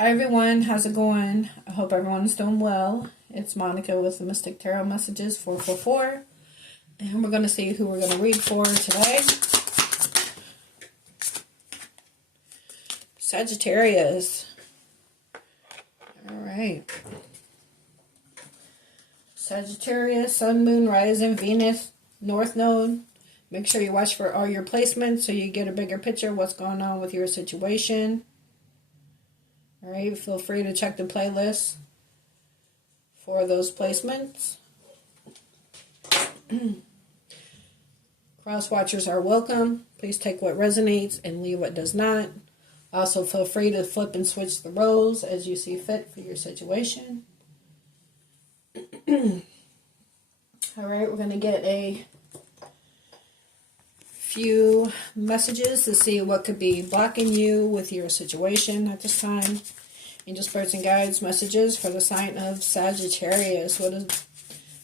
Hi everyone, how's it going? I hope everyone's doing well. It's Monica with the Mystic Tarot Messages 444. And we're going to see who we're going to read for today. Sagittarius. Alright. Sagittarius, Sun, Moon, Rising, Venus, North Node. Make sure you watch for all your placements so you get a bigger picture of what's going on with your situation. Alright, feel free to check the playlist for those placements. Cross watchers are welcome. Please take what resonates and leave what does not. Also, feel free to flip and switch the roles as you see fit for your situation. Alright, we're going to get a few messages to see what could be blocking you with your situation at this time. Angel Spirits and Guides messages for the sign of Sagittarius. What does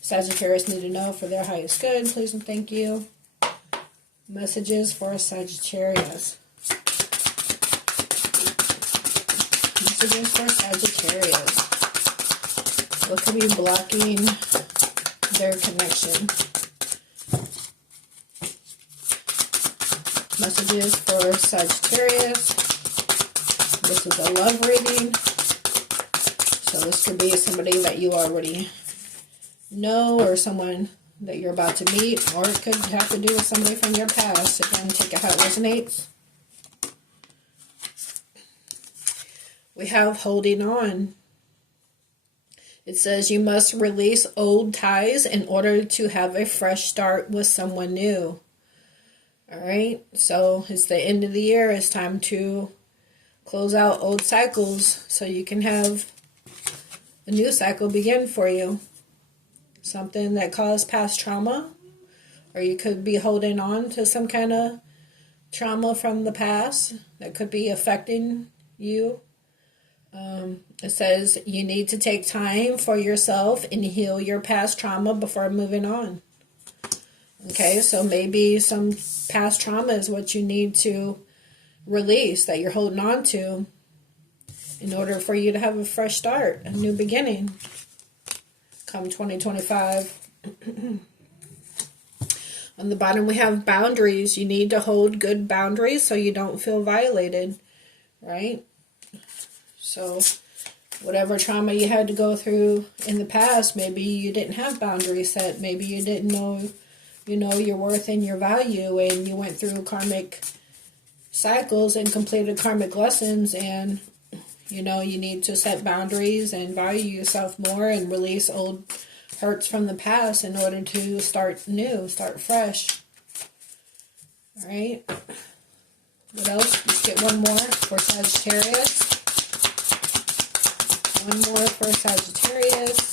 Sagittarius need to know for their highest good? Please and thank you. Messages for Sagittarius. Messages for Sagittarius. What could be blocking their connection? Messages for Sagittarius. This is a love reading. So this could be somebody that you already know or someone that you're about to meet, or it could have to do with somebody from your past. Again, take it how it resonates. We have holding on. It says you must release old ties in order to have a fresh start with someone new. Alright, so it's the end of the year. It's time to close out old cycles so you can have a new cycle begin for you. Something that caused past trauma, or you could be holding on to some kind of trauma from the past that could be affecting you. It says you need to take time for yourself and heal your past trauma before moving on. Okay, so maybe some past trauma is what you need to release, that you're holding on to, in order for you to have a fresh start, a new beginning, come 2025. On the bottom we have boundaries. You need to hold good boundaries so you don't feel violated, right? So whatever trauma you had to go through in the past, maybe you didn't have boundaries set, maybe you didn't know your worth and your value, and you went through karmic cycles and completed karmic lessons, and you need to set boundaries and value yourself more and release old hurts from the past in order to start new, start fresh. Alright, what else? Let's get one more for Sagittarius. One more for Sagittarius.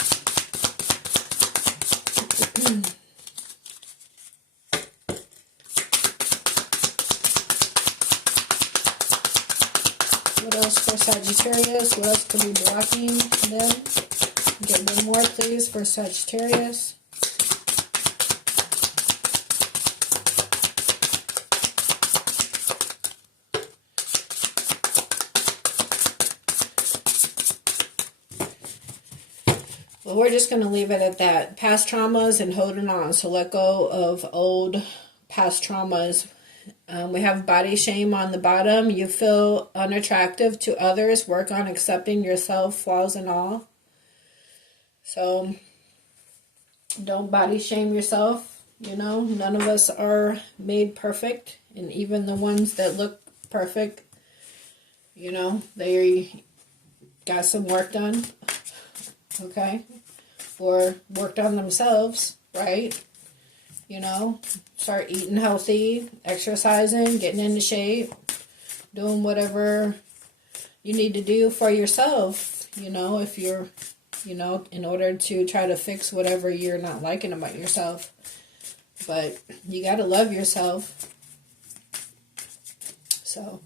What else for Sagittarius? What else could be blocking them? Get one more, please, for Sagittarius. Well, we're just going to leave it at that. Past traumas and holding on. So let go of old past traumas. We have body shame on the bottom. You feel unattractive to others. Work on accepting yourself, flaws and all. So don't body shame yourself. None of us are made perfect. And even the ones that look perfect, they got some work done. Okay? Or worked on themselves, right? Start eating healthy, exercising, getting into shape, doing whatever you need to do for yourself, if you're, in order to try to fix whatever you're not liking about yourself. But you got to love yourself. So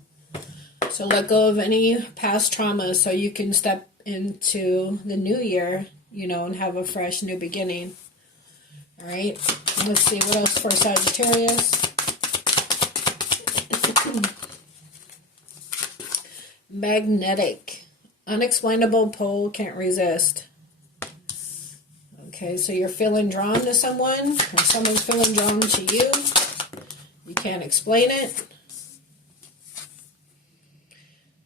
let go of any past trauma so you can step into the new year, and have a fresh new beginning. Alright, let's see what else for Sagittarius. Magnetic. Unexplainable pull, can't resist. Okay, so you're feeling drawn to someone, or someone's feeling drawn to you. You can't explain it.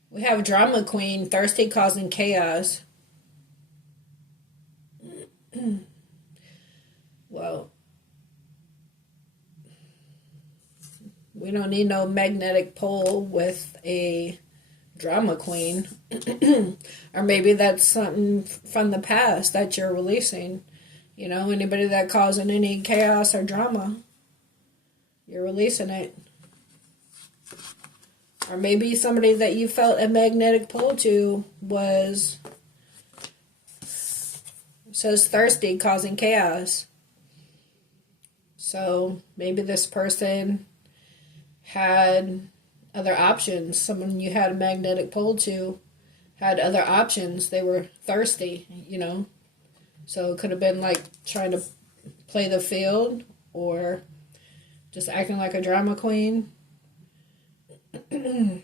We have Drama Queen, thirsty, causing chaos. Well, we don't need no magnetic pull with a drama queen. Or maybe that's something from the past that you're releasing. You know, anybody that causing any chaos or drama, you're releasing it. Or maybe somebody that you felt a magnetic pull to was, says thirsty, causing chaos. So maybe this person had other options. Someone you had a magnetic pull to had other options. They were thirsty, you know. So it could have been like trying to play the field or just acting like a drama queen. I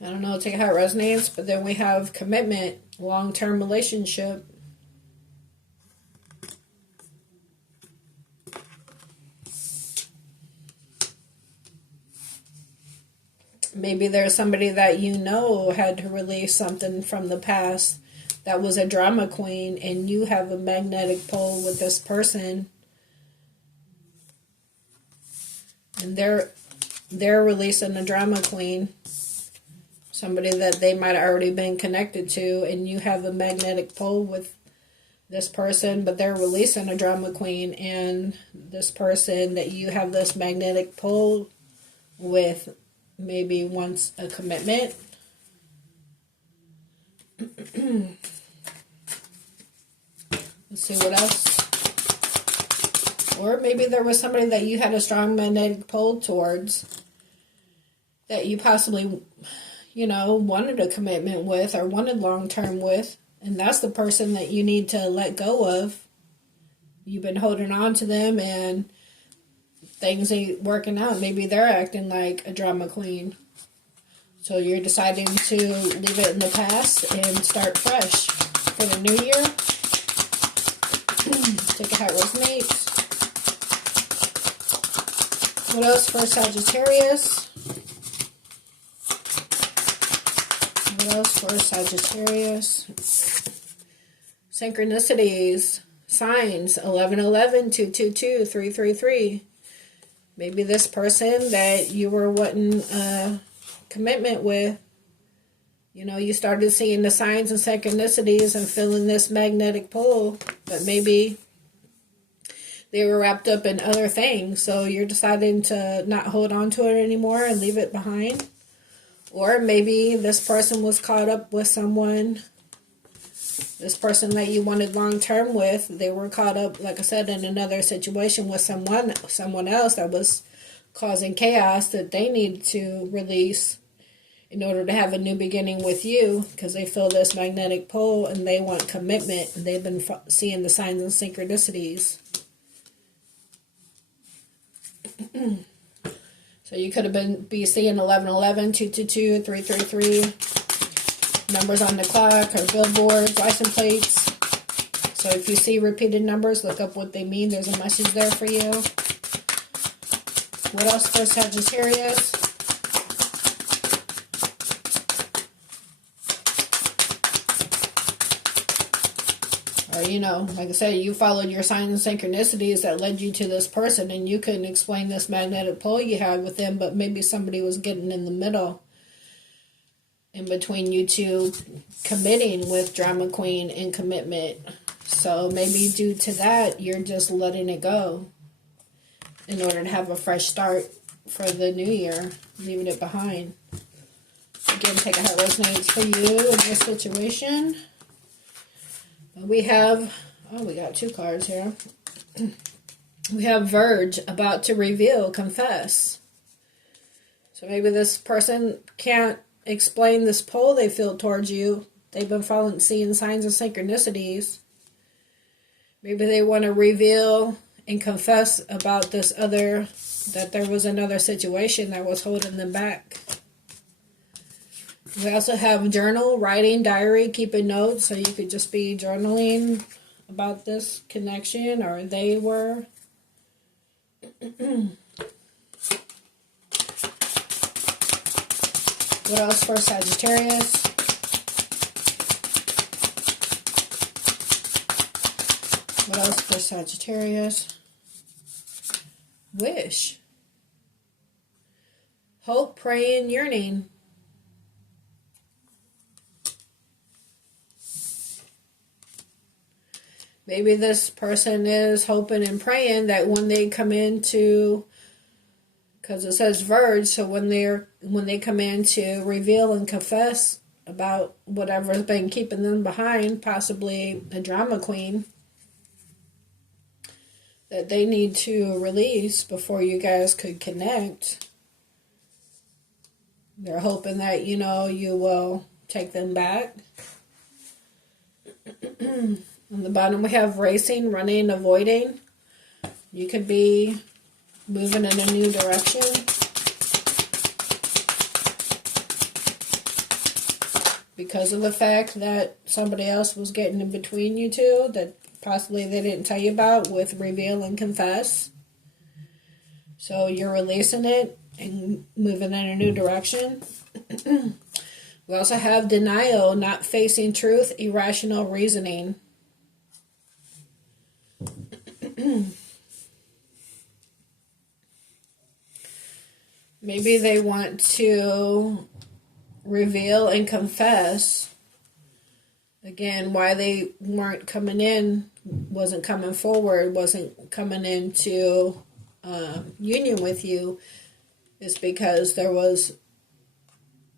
don't know, take how it resonates. But then we have commitment, long-term relationship. Maybe there's somebody that you know had to release something from the past that was a drama queen, and you have a magnetic pull with this person. And they're releasing a drama queen. Somebody that they might have already been connected to, and you have a magnetic pull with this person, but they're releasing a drama queen, and this person that you have this magnetic pull with maybe wants a commitment. Let's see what else. Or maybe there was somebody that you had a strong magnetic pull towards that you possibly, you know, wanted a commitment with or wanted long-term with, and that's the person that you need to let go of. You've been holding on to them and things ain't working out. Maybe they're acting like a drama queen. So you're deciding to leave it in the past and start fresh for the new year. Take it how it resonates. What else for Sagittarius? What else for Sagittarius? Synchronicities. Signs. 1111, 222, 333. Maybe this person that you were wanting a commitment with, you know, you started seeing the signs and synchronicities and feeling this magnetic pull, but maybe they were wrapped up in other things, so you're deciding to not hold on to it anymore and leave it behind. Or maybe this person was caught up with someone, this person that you wanted long-term with, they were caught up, like I said, in another situation with someone else that was causing chaos that they need to release in order to have a new beginning with you, because they feel this magnetic pull and they want commitment, and they've been seeing the signs and synchronicities. So you could have be seeing 1111, 222, 333, numbers on the clock or billboards, license plates. So if you see repeated numbers, look up what they mean. There's a message there for you. What else for Sagittarius? Or, you know, like I said, you followed your signs and synchronicities that led you to this person, and you couldn't explain this magnetic pull you had with them, but maybe somebody was getting in the middle in between you two committing with drama queen and commitment. So maybe due to that, you're just letting it go in order to have a fresh start for the new year, leaving it behind. Again, take a how it resonates for you in this situation. We have, we got two cards here. We have Verge, about to reveal, confess. So maybe this person can't explain this pull they feel towards you. They've been seeing signs of synchronicities. Maybe they want to reveal and confess about this other that there was another situation that was holding them back. We also have journal, writing, diary, keeping notes. So you could just be journaling about this connection, or they were. What else for Sagittarius? What else for Sagittarius? Wish. Hope, praying, yearning. Maybe this person is hoping and praying that when they come into, because it says verge, so when they come in to reveal and confess about whatever's been keeping them behind, possibly a drama queen, that they need to release before you guys could connect. They're hoping that, you will take them back. On the bottom we have racing, running, avoiding. You could be moving in a new direction. Because of the fact that somebody else was getting in between you two that possibly they didn't tell you about with reveal and confess. So you're releasing it and moving in a new direction. We also have denial, not facing truth, irrational reasoning. Maybe they want to reveal and confess again why they weren't coming in, wasn't coming forward, wasn't coming into union with you, is because there was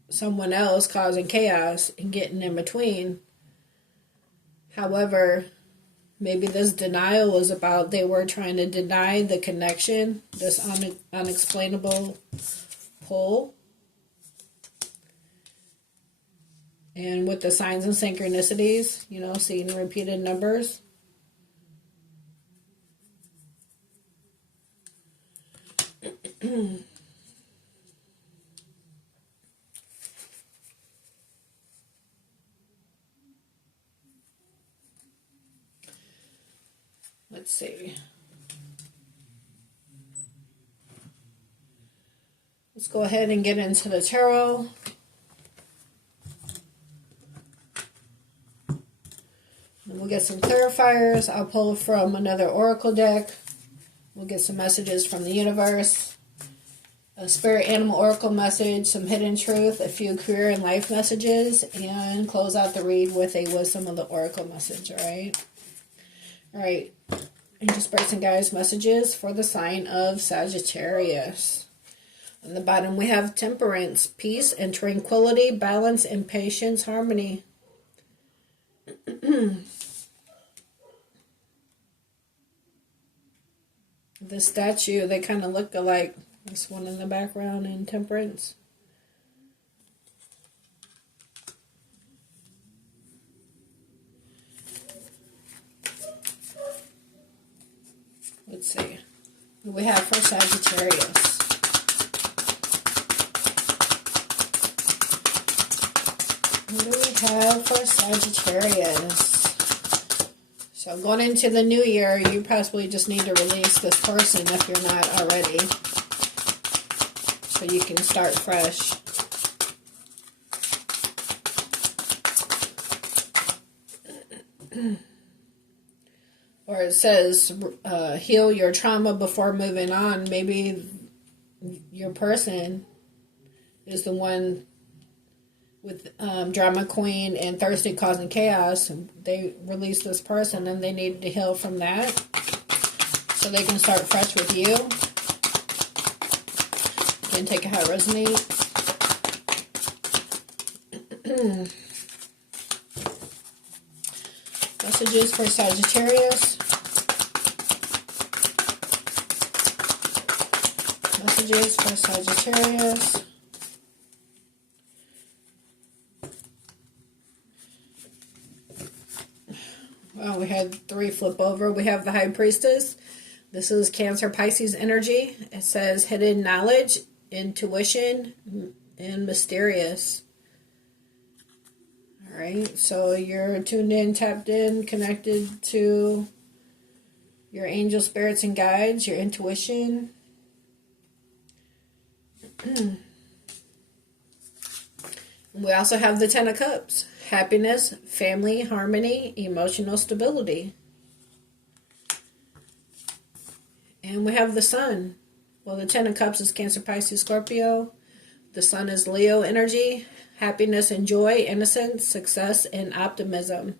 someone else causing chaos and getting in between. However, maybe this denial was about they were trying to deny the connection, this unexplainable pull. And with the signs and synchronicities, seeing repeated numbers. Let's see. Let's go ahead and get into the tarot. And we'll get some clarifiers. I'll pull from another oracle deck. We'll get some messages from the universe. A spirit animal oracle message, some hidden truth, a few career and life messages, and close out the read with a wisdom of the oracle message, alright? Alright, angels, spirits, and guides messages for the sign of Sagittarius. On the bottom we have temperance, peace and tranquility, balance and patience, harmony. The statue, they kind of look alike. This one in the background in temperance. Let's see what we have for Sagittarius. What do we have for Sagittarius? So going into the new year, you possibly just need to release this person if you're not already. So you can start fresh. Or it says, heal your trauma before moving on. Maybe your person is the one with drama queen and thirsty causing chaos. They release this person and they need to heal from that so they can start fresh with you. Again, take it how it resonates. Messages for Sagittarius. Messages for Sagittarius. Well, we had 3 flip over. We have the High Priestess. This is Cancer Pisces energy. It says hidden knowledge, intuition, and mysterious. All right, so you're tuned in, tapped in, connected to your angel spirits and guides, your intuition. We also have the Ten of Cups. Happiness, family, harmony, emotional stability. And we have the Sun. Well, the Ten of Cups is Cancer, Pisces, Scorpio. The Sun is Leo energy. Happiness and joy, innocence, success, and optimism.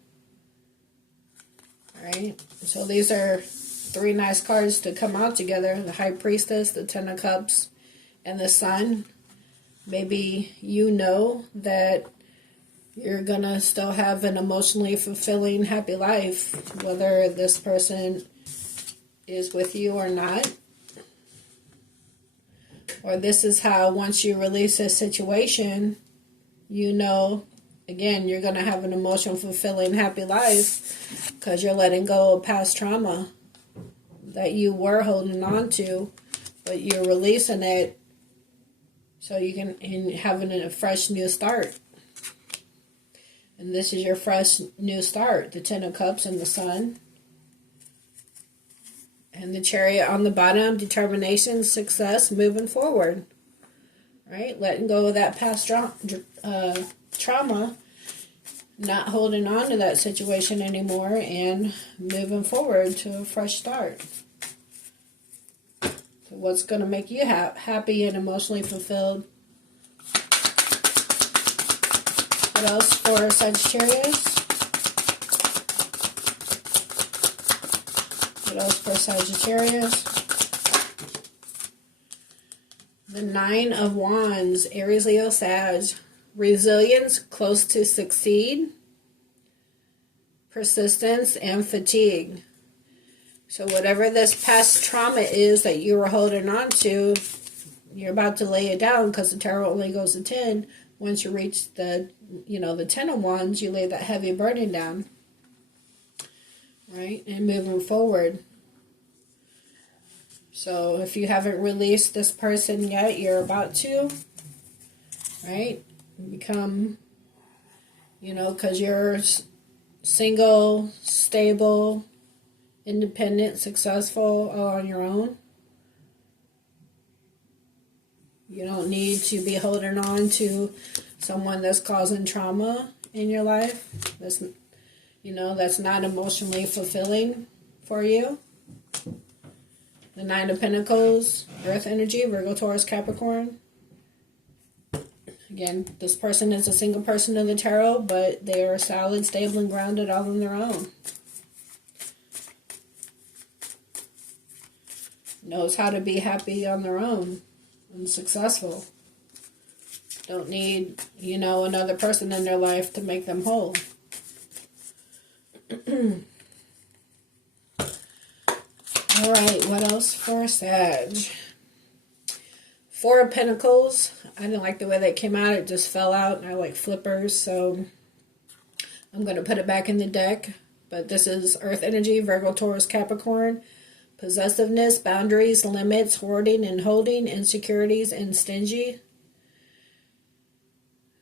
Alright, so these are three nice cards to come out together. The High Priestess, the Ten of Cups, and the Sun. Maybe you know that you're going to still have an emotionally fulfilling, happy life, whether this person is with you or not. Or this is how, once you release a situation, you know, again, you're going to have an emotional, fulfilling, happy life because you're letting go of past trauma that you were holding on to, but you're releasing it so you can have a fresh new start. And this is your fresh new start. The Ten of Cups and the Sun. And the Chariot on the bottom. Determination, success, moving forward. Right? Letting go of that past trauma. Not holding on to that situation anymore. And moving forward to a fresh start. So what's going to make you happy and emotionally fulfilled? What else for Sagittarius? What else for Sagittarius? The Nine of Wands, Aries, Leo, Sag. Resilience, close to succeed. Persistence and fatigue. So whatever this past trauma is that you were holding on to, you're about to lay it down because the tarot only goes to 10. Once you reach the, the Ten of Wands, you lay that heavy burden down. Right? And moving forward. So if you haven't released this person yet, you're about to. Right? Become, because you're single, stable, independent, successful, all on your own. You don't need to be holding on to someone that's causing trauma in your life. That's, that's not emotionally fulfilling for you. The Nine of Pentacles, Earth energy, Virgo, Taurus, Capricorn. Again, this person is a single person in the tarot, but they are solid, stable, and grounded all on their own. Knows how to be happy on their own and successful. Don't need, another person in their life to make them whole. Alright, what else for Sag? Four of Pentacles. I didn't like the way that came out. It just fell out, and I like flippers, so I'm going to put it back in the deck. But this is Earth energy, Virgo, Taurus, Capricorn. Possessiveness, boundaries, limits, hoarding and holding, insecurities, and stingy.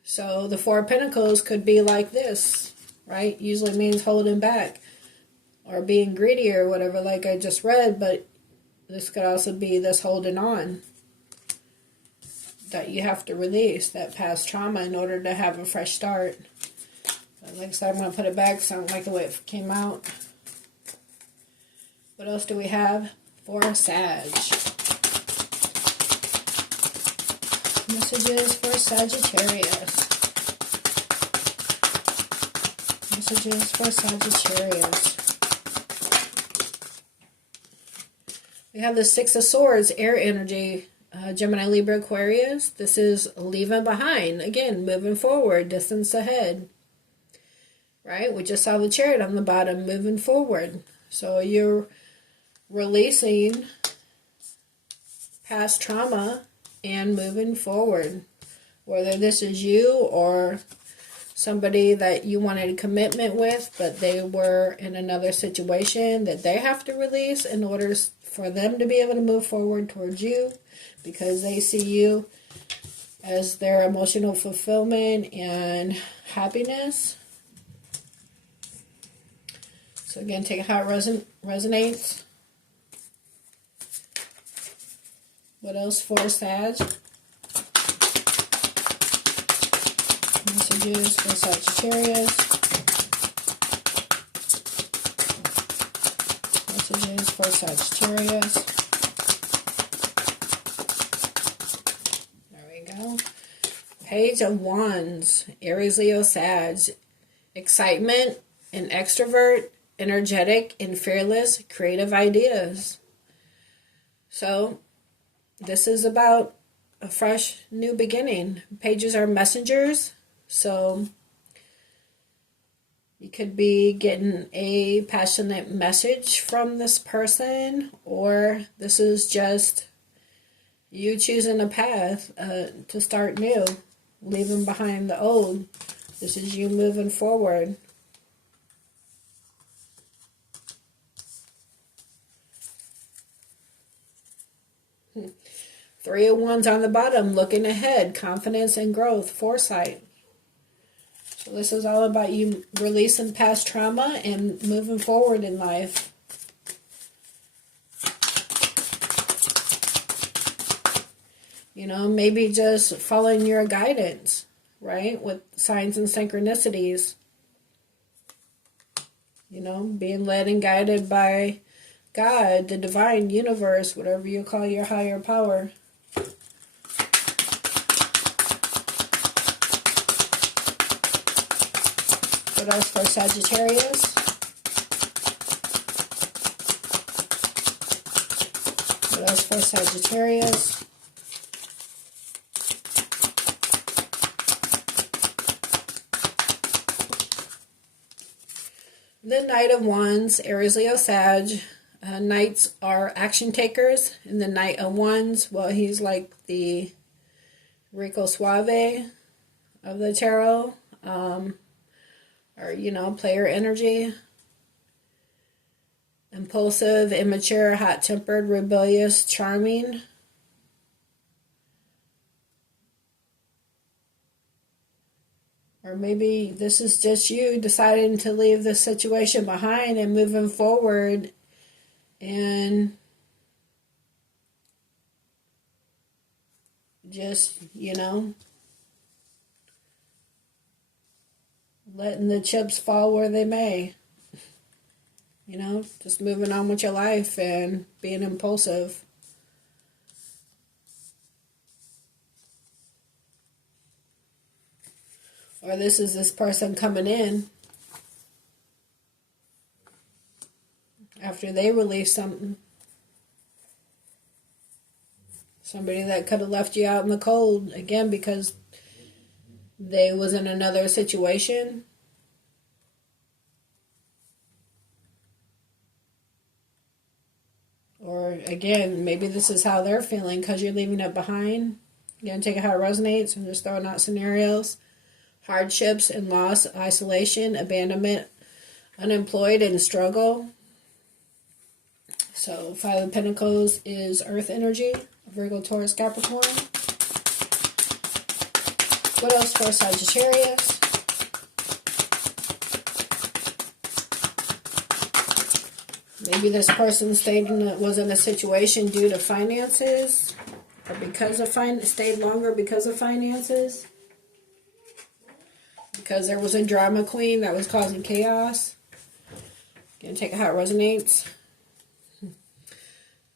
So the Four of Pentacles could be like this, right? Usually means holding back or being greedy or whatever, like I just read, but this could also be this holding on that you have to release, that past trauma, in order to have a fresh start. But like I said, I'm going to put it back because I don't like the way it came out. What else do we have for Sag? Messages for Sagittarius. Messages for Sagittarius. We have the Six of Swords, air energy, Gemini, Libra, Aquarius. This is leaving behind. Again, moving forward, distance ahead. Right? We just saw the Chariot on the bottom, moving forward. So you're releasing past trauma and moving forward. Whether this is you or somebody that you wanted a commitment with, but they were in another situation that they have to release in order for them to be able to move forward towards you, because they see you as their emotional fulfillment and happiness. So again, take how it resonates. What else for Sag? Messages for Sagittarius. Messages for Sagittarius. There we go. Page of Wands. Aries, Leo, Sag. Excitement and extrovert, energetic and fearless, creative ideas. So this is about a fresh new beginning. Pages are messengers, so you could be getting a passionate message from this person, or this is just you choosing a path to start new, leaving behind the old. This is you moving forward. Three of Wands on the bottom, looking ahead, confidence and growth, foresight. So this is all about you releasing past trauma and moving forward in life. You know, maybe just following your guidance, right? With signs and synchronicities. You know, being led and guided by God, the divine universe, whatever you call your higher power. What else for Sagittarius? What else for Sagittarius? The Knight of Wands, Aries, Leo, Sag. Knights are action takers, and the Knight of Wands, well, he's like the Rico Suave of the tarot, or, you know, player energy. Impulsive, immature, hot-tempered, rebellious, charming. Or maybe this is just you deciding to leave the situation behind and moving forward. And just, you know, letting the chips fall where they may. You know, just moving on with your life and being impulsive. Or this is this person coming in after they release something. Somebody that could have left you out in the cold, again, because they was in another situation. Or, again, maybe this is how they're feeling because you're leaving it behind. Again, take it how it resonates. I'm just throwing out scenarios. Hardships and loss, isolation, abandonment, unemployed, and struggle. So, Five of Pentacles is Earth energy, Virgo, Taurus, Capricorn. What else for Sagittarius? Maybe this person was in a situation due to finances, or because of stayed longer because of finances. Because there was a drama queen that was causing chaos. Gonna take how it resonates.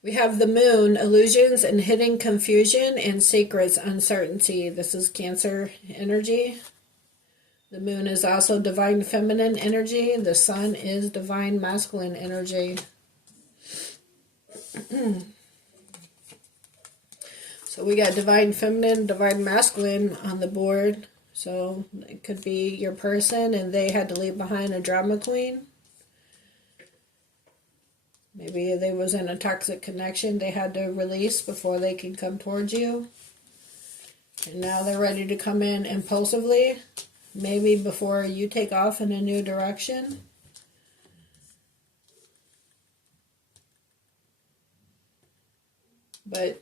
We have the Moon, illusions and hidden confusion and secrets, uncertainty. This is Cancer energy. The Moon is also divine feminine energy. The Sun is divine masculine energy. So we got divine feminine, divine masculine on the board. So it could be your person and they had to leave behind a drama queen. Maybe they was in a toxic connection they had to release before they can come towards you. And now they're ready to come in impulsively. maybe before you take off in a new direction. But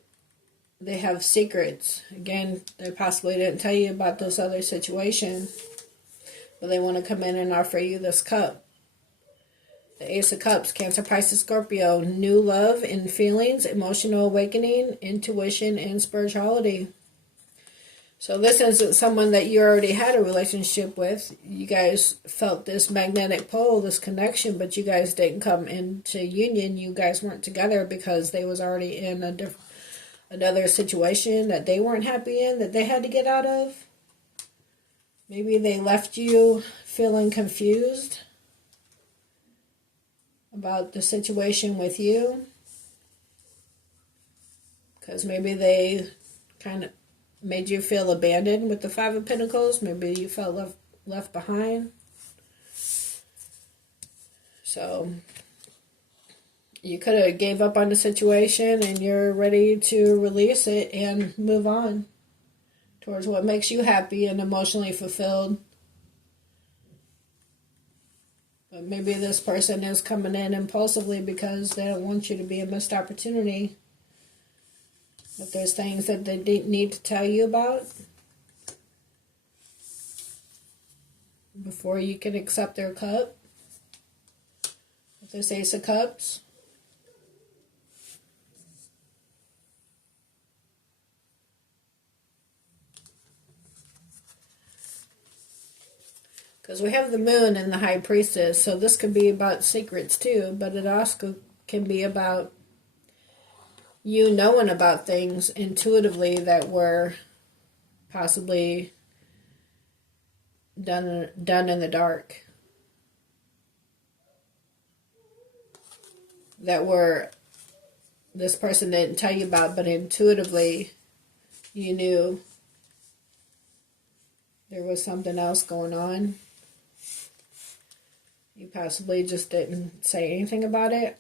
they have secrets. Again, they possibly didn't tell you about this other situation, but they want to come in and offer you this cup. The Ace of Cups, Cancer, Pisces, Scorpio, new love and feelings, emotional awakening, intuition, and spirituality. So this isn't someone that you already had a relationship with. You guys felt this magnetic pole, this connection, but you guys didn't come into union. You guys weren't together because they was already in another situation that they weren't happy in, that they had to get out of. Maybe they left you feeling confused about the situation with you, because maybe they kind of made you feel abandoned with the Five of Pentacles. Maybe you felt left behind. So you could have gave up on the situation and you're ready to release it and move on towards what makes you happy and emotionally fulfilled. But maybe this person is coming in impulsively because they don't want you to be a missed opportunity. If there's things that they need to tell you about before you can accept their cup. If there's Ace of Cups. Because we have the Moon and the High Priestess, so this could be about secrets too, but it also can be about you knowing about things intuitively that were possibly done in the dark. That were this person didn't tell you about, but intuitively you knew there was something else going on. You possibly just didn't say anything about it.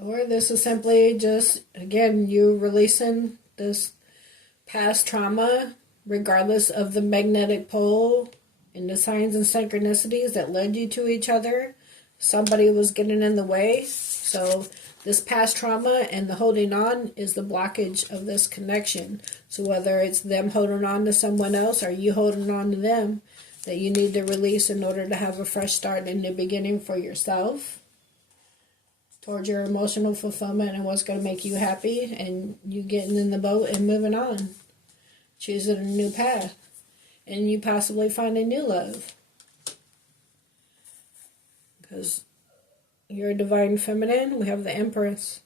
Or this is simply just, again, you releasing this past trauma, regardless of the magnetic pole and the signs and synchronicities that led you to each other. Somebody was getting in the way. So this past trauma and the holding on is the blockage of this connection. So whether it's them holding on to someone else or you holding on to them, that you need to release in order to have a fresh start in the beginning for yourself, towards your emotional fulfillment and what's going to make you happy, and you getting in the boat and moving on, choosing a new path, and you possibly find a new love. Because you're a divine feminine. We have the Empress.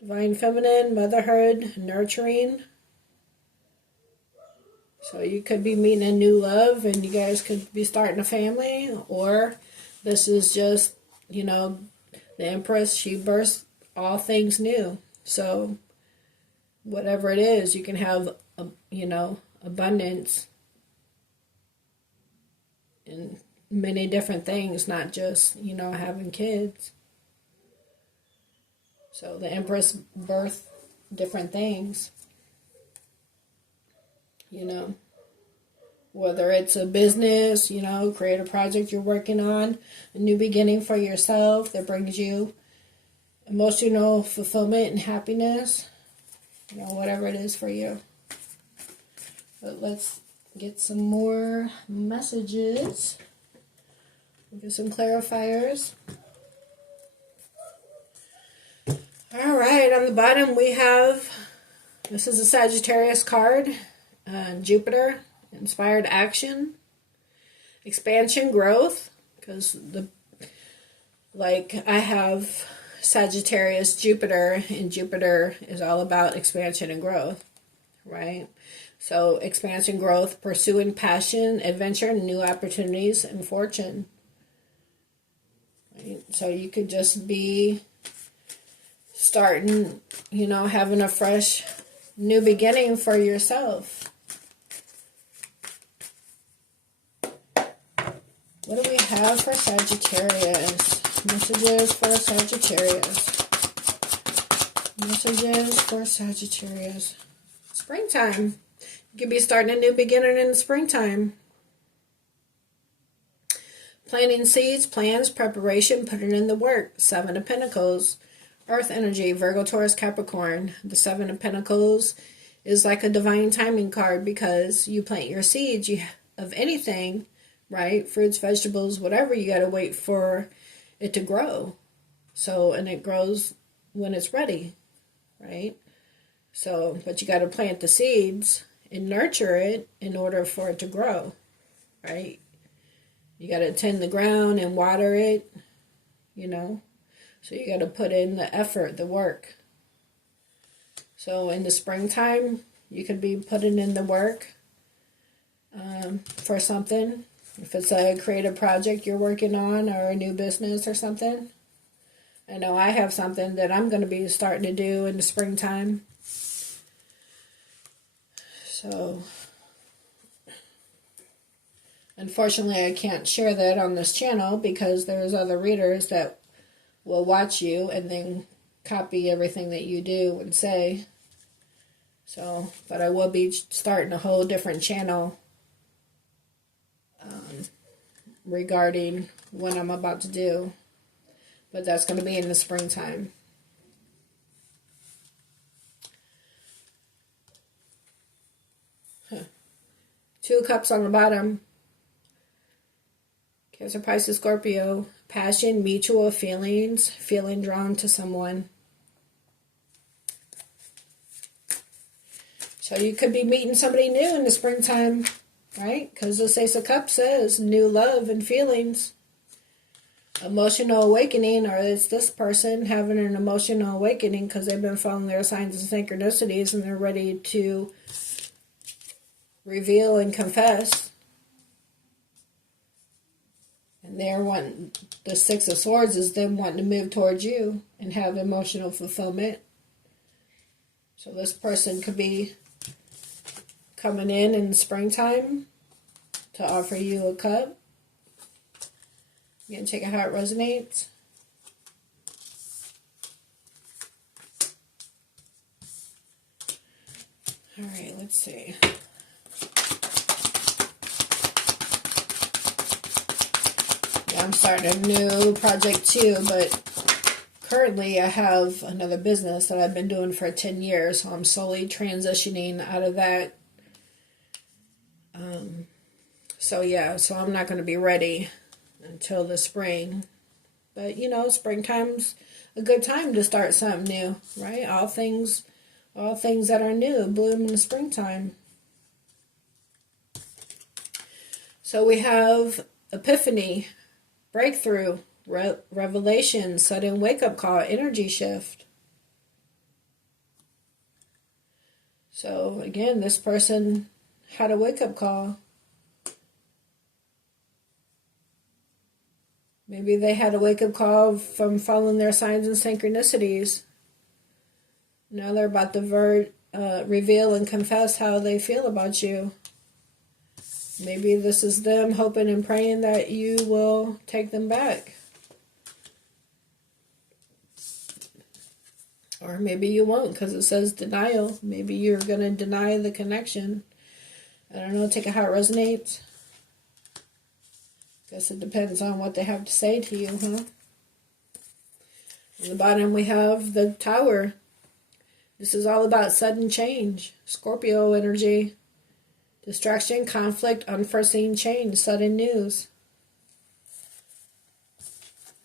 Divine feminine, motherhood, nurturing. So you could be meeting a new love and you guys could be starting a family, or this is just, you know, the Empress, she births all things new. So whatever it is, you can have, you know, abundance in many different things, not just, you know, having kids. So the Empress birthed different things, you know, whether it's a business, you know, create a project you're working on, a new beginning for yourself that brings you emotional fulfillment and happiness, you know, whatever it is for you. But let's get some more messages. Get some clarifiers. All right, on the bottom we have, this is a Sagittarius card, Jupiter, inspired action, expansion, growth, because I have Sagittarius Jupiter, and Jupiter is all about expansion and growth, right? So expansion, growth, pursuing passion, adventure, new opportunities, and fortune. Right? So you could just be starting, you know, having a fresh new beginning for yourself. What do we have for Sagittarius? Messages for Sagittarius. Messages for Sagittarius. Springtime. You could be starting a new beginning in the springtime. Planting seeds, plans, preparation, putting in the work. Seven of Pentacles. Earth energy, Virgo, Taurus, Capricorn. The Seven of Pentacles is like a divine timing card because you plant your seeds of anything, right? Fruits, vegetables, whatever. You got to wait for it to grow. So, and it grows when it's ready, right? So, but you got to plant the seeds and nurture it in order for it to grow, right? You got to tend the ground and water it, you know. So you got to put in the effort, the work. So in the springtime, you could be putting in the work for something. If it's a creative project you're working on or a new business or something. I know I have something that I'm going to be starting to do in the springtime. So, unfortunately, I can't share that on this channel because there's other readers that will watch you and then copy everything that you do and say. So, but I will be starting a whole different channel regarding what I'm about to do. But that's going to be in the springtime. Two of Cups on the bottom. Cancer, Pisces, Scorpio. Passion, mutual feelings, feeling drawn to someone. So you could be meeting somebody new in the springtime, right? Because the Ace of Cups says new love and feelings. Emotional awakening, or it's this person having an emotional awakening because they've been following their signs and synchronicities and they're ready to reveal and confess. And they're wanting, the Six of Swords is them wanting to move towards you and have emotional fulfillment. So this person could be coming in the springtime to offer you a cup. You can check out how it resonates. All right, let's see. Yeah, I'm starting a new project too, but currently I have another business that I've been doing for 10 years, so I'm slowly transitioning out of that. So I'm not going to be ready until the spring. But, you know, springtime's a good time to start something new, right? All things that are new bloom in the springtime. So we have epiphany, breakthrough, revelation, sudden wake-up call, energy shift. So, again, this person had a wake-up call. Maybe they had a wake-up call from following their signs and synchronicities. Now they're about to reveal and confess how they feel about you. Maybe this is them hoping and praying that you will take them back. Or maybe you won't because it says denial. Maybe you're going to deny the connection. I don't know, take it how it resonates. Guess it depends on what they have to say to you, huh? On the bottom we have the Tower. This is all about sudden change. Scorpio energy. Distraction, conflict, unforeseen change, sudden news.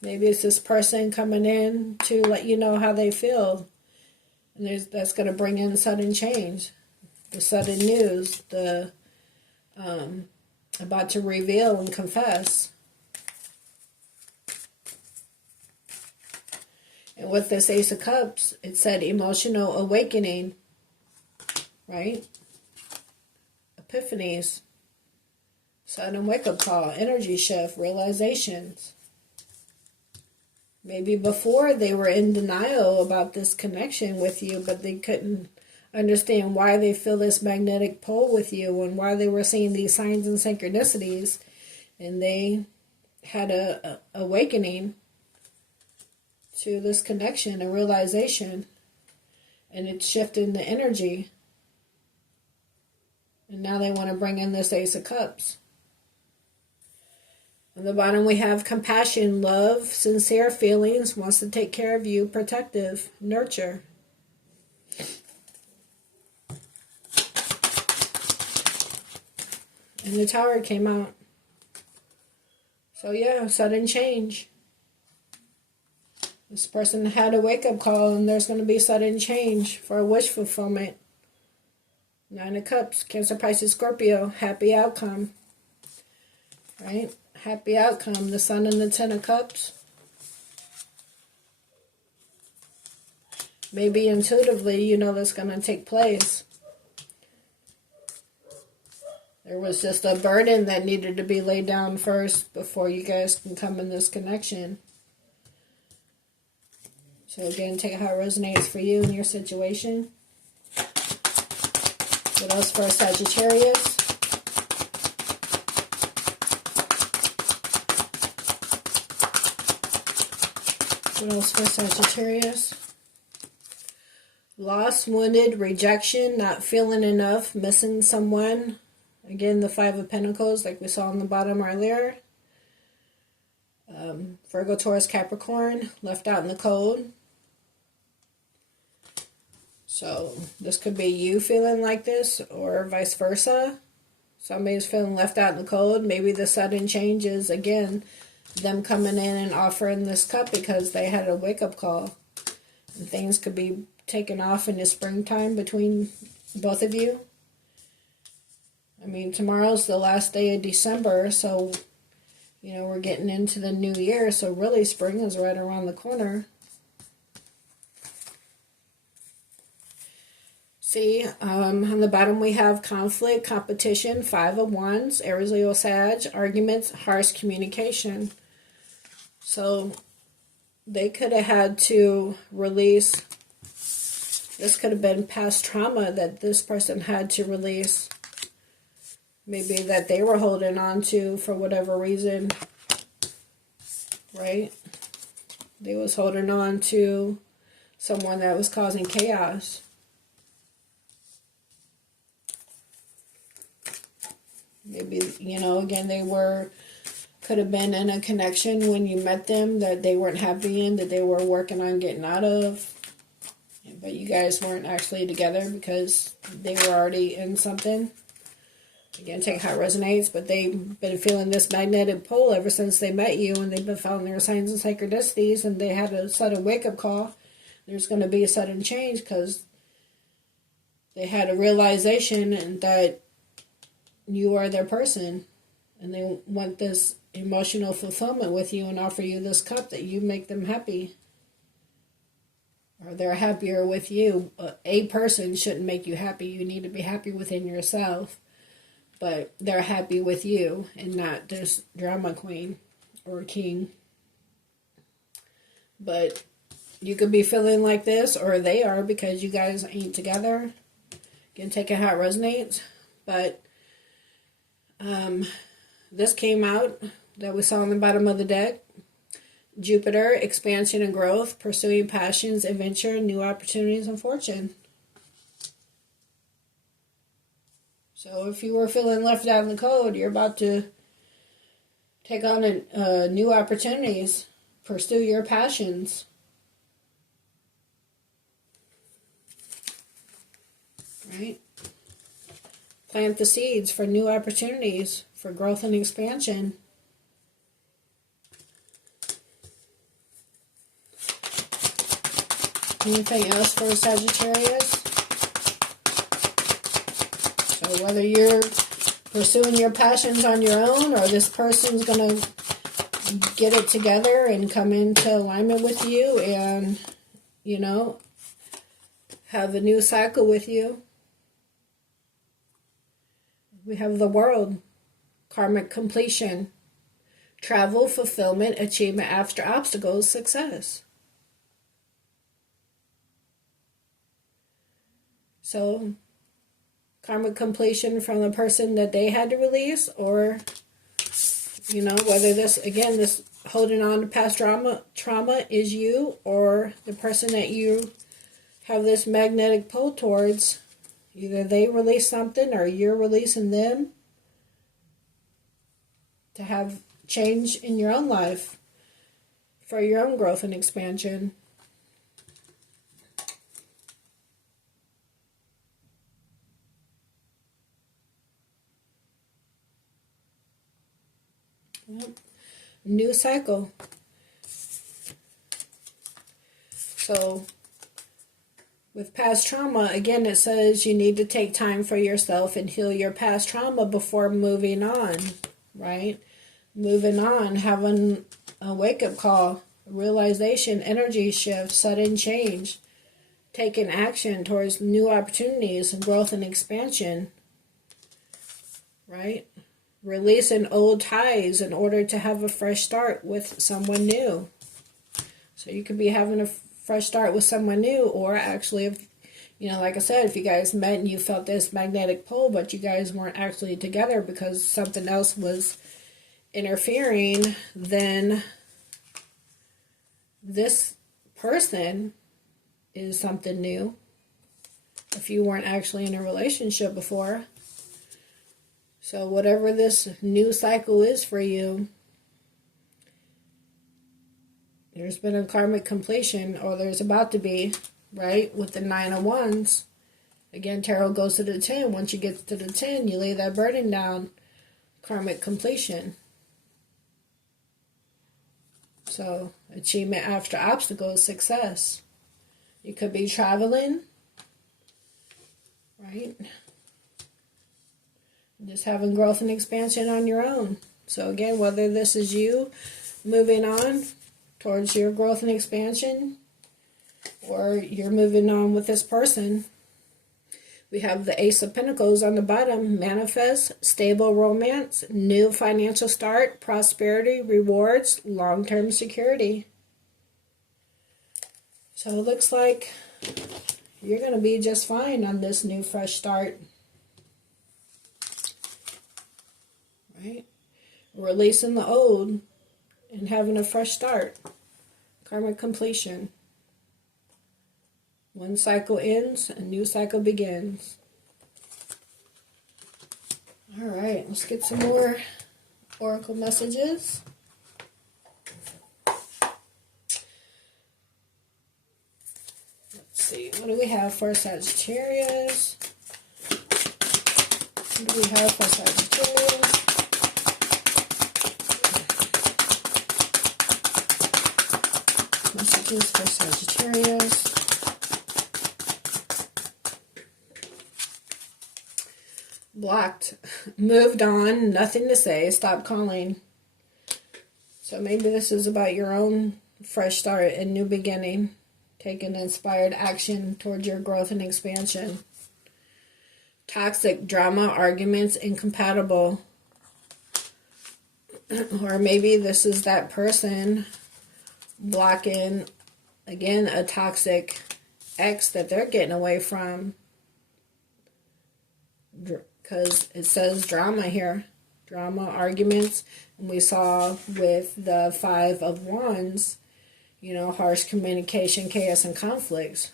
Maybe it's this person coming in to let you know how they feel. And that's going to bring in sudden change. The sudden news. The about to reveal and confess. And with this Ace of Cups, it said emotional awakening. Right? Epiphanies. Sudden wake-up call. Energy shift. Realizations. Maybe before they were in denial about this connection with you, but they couldn't understand why they feel this magnetic pull with you and why they were seeing these signs and synchronicities. And they had a awakening to this connection, a realization. And it's shifting the energy. And now they want to bring in this Ace of Cups. On the bottom we have compassion, love, sincere feelings, wants to take care of you, protective, nurture. And the Tower came out. So yeah, sudden change. This person had a wake-up call, and there's going to be sudden change for a wish fulfillment. 9 of Cups, Cancer, Pisces, Scorpio, happy outcome. Right? Happy outcome. The Sun and the 10 of Cups. Maybe intuitively you know that's going to take place. There was just a burden that needed to be laid down first before you guys can come in this connection. So again, take how it resonates for you and your situation. What else for Sagittarius? What else for Sagittarius? Lost, wounded, rejection, not feeling enough, missing someone. Again, the 5 of Pentacles, like we saw on the bottom earlier. Virgo, Taurus, Capricorn, left out in the cold. So this could be you feeling like this, or vice versa. Somebody's feeling left out in the cold. Maybe the sudden change is, again, them coming in and offering this cup because they had a wake-up call. And things could be taken off in the springtime between both of you. I mean, tomorrow's the last day of December, so, you know, we're getting into the new year, so really spring is right around the corner. See, on the bottom we have conflict, competition, 5 of Wands, Aries, Leo, Sag, arguments, harsh communication. So they could have had to release, this could have been past trauma that this person had to release. Maybe that they were holding on to for whatever reason, right? They was holding on to someone that was causing chaos. Maybe, you know, again, they could have been in a connection when you met them that they weren't happy in, that they were working on getting out of. But you guys weren't actually together because they were already in something. Again, take how it resonates, but they've been feeling this magnetic pull ever since they met you, and they've been following their signs and synchronicities, and they had a sudden wake-up call. There's going to be a sudden change because they had a realization and that you are their person, and they want this emotional fulfillment with you and offer you this cup that you make them happy. Or they're happier with you. A person shouldn't make you happy. You need to be happy within yourself. But they're happy with you and not this drama queen or king. But you could be feeling like this, or they are, because you guys ain't together. Again, take it how it resonates. But this came out that we saw on the bottom of the deck. Jupiter, expansion and growth, pursuing passions, adventure, new opportunities, and fortune. So if you were feeling left out in the cold, you're about to take on new opportunities, pursue your passions. Right? Plant the seeds for new opportunities, for growth and expansion. Anything else for Sagittarius? So whether you're pursuing your passions on your own, or this person's going to get it together and come into alignment with you and, you know, have a new cycle with you. We have the World, karmic completion, travel, fulfillment, achievement after obstacles, success. So, karmic completion from the person that they had to release, or, you know, whether this, again, this holding on to past trauma is you, or the person that you have this magnetic pull towards. Either they release something or you're releasing them to have change in your own life for your own growth and expansion. Yep. New cycle. So with past trauma, again, it says you need to take time for yourself and heal your past trauma before moving on, right? Moving on, having a wake-up call, realization, energy shift, sudden change, taking action towards new opportunities, growth and expansion, right? Releasing old ties in order to have a fresh start with someone new. So you could be having a fresh start with someone new, or actually, if, you know, like I said, if you guys met and you felt this magnetic pull, but you guys weren't actually together because something else was interfering, then this person is something new. If you weren't actually in a relationship before. So whatever this new cycle is for you, there's been a karmic completion, or there's about to be, right? With the 9 of Wands. Again, tarot goes to the 10. Once you get to the 10, you lay that burden down. Karmic completion. So, achievement after obstacles, success. You could be traveling, right? Just having growth and expansion on your own. So again, whether this is you moving on towards your growth and expansion, or you're moving on with this person. We have the Ace of Pentacles on the bottom. Manifest, stable romance, new financial start, prosperity, rewards, long-term security. So it looks like you're going to be just fine on this new fresh start. Right? Releasing the old and having a fresh start. Karmic completion. One cycle ends, a new cycle begins. All right, let's get some more oracle messages. Let's see, what do we have for Sagittarius? What do we have for Sagittarius? Messages for Sagittarius. Blocked. Moved on. Nothing to say. Stop calling. So maybe this is about your own fresh start and new beginning. Taking inspired action towards your growth and expansion. Toxic drama, arguments, incompatible. Or maybe this is that person blocking, again, a toxic ex that they're getting away from. Because it says drama here. Drama, arguments. And we saw with the 5 of Wands, you know, harsh communication, chaos, and conflicts.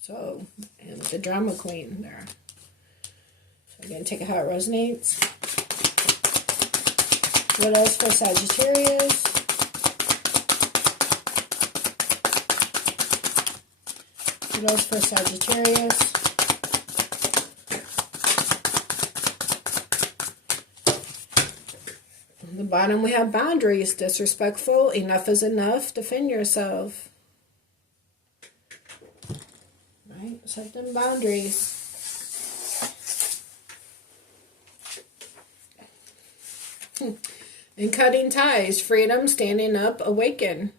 So, and the drama queen there. So again, take it how it resonates. What else for Sagittarius? What else for Sagittarius? On the bottom we have boundaries. Disrespectful. Enough is enough. Defend yourself. Right? Set them boundaries. And cutting ties. Freedom. Standing up. Awaken.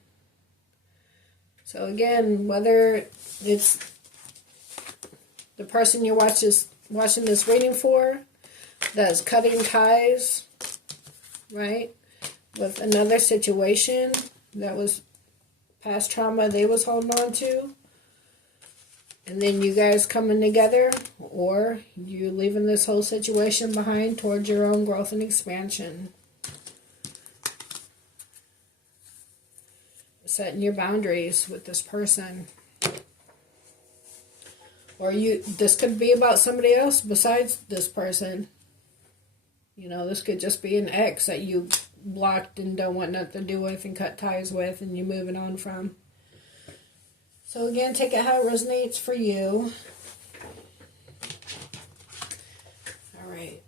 So again, whether it's the person you're watching this reading for, that's cutting ties, right, with another situation that was past trauma they was holding on to, and then you guys coming together, or you leaving this whole situation behind towards your own growth and expansion. Setting your boundaries with this person. Or this could be about somebody else besides this person. You know, this could just be an ex that you blocked and don't want nothing to do with and cut ties with and you're moving on from. So again, take it how it resonates for you. All right.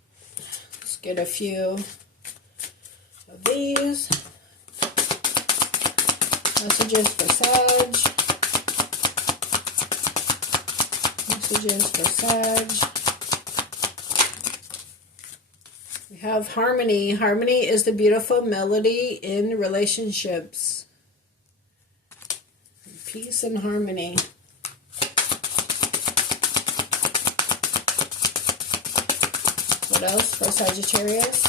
Let's get a few of these. Messages for Sag. Messages for Sag. We have harmony. Harmony is the beautiful melody in relationships. Peace and harmony. What else for Sagittarius?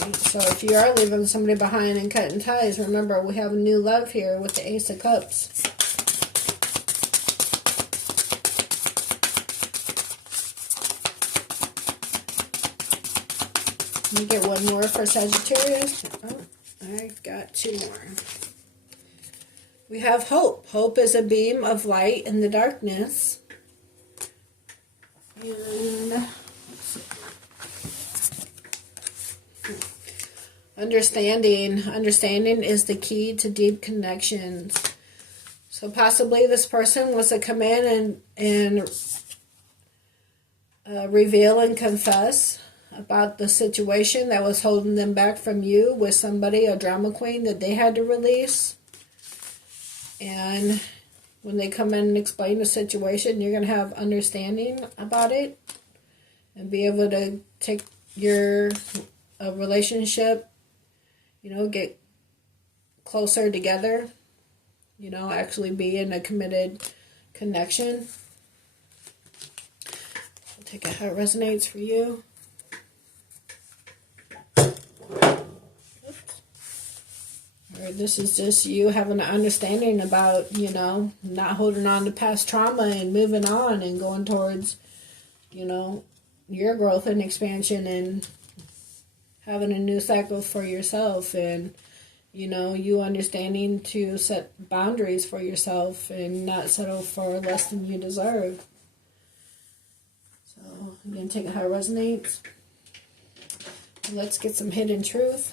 Alright, so if you are leaving somebody behind and cutting ties, remember we have a new love here with the Ace of Cups. Let me get one more for Sagittarius. Oh, I got two more. We have hope. Hope is a beam of light in the darkness. And understanding. Understanding is the key to deep connections. So possibly this person wants to come in and reveal and confess about the situation that was holding them back from you with somebody, a drama queen that they had to release. And when they come in and explain the situation, you're going to have understanding about it and be able to take your relationship, you know, get closer together, you know, actually be in a committed connection. I'll take it how it resonates for you. Or this is just you having an understanding about, you know, not holding on to past trauma and moving on and going towards, you know, your growth and expansion and having a new cycle for yourself and, you know, you understanding to set boundaries for yourself and not settle for less than you deserve. So, I'm going to take it how it resonates. Let's get some hidden truth.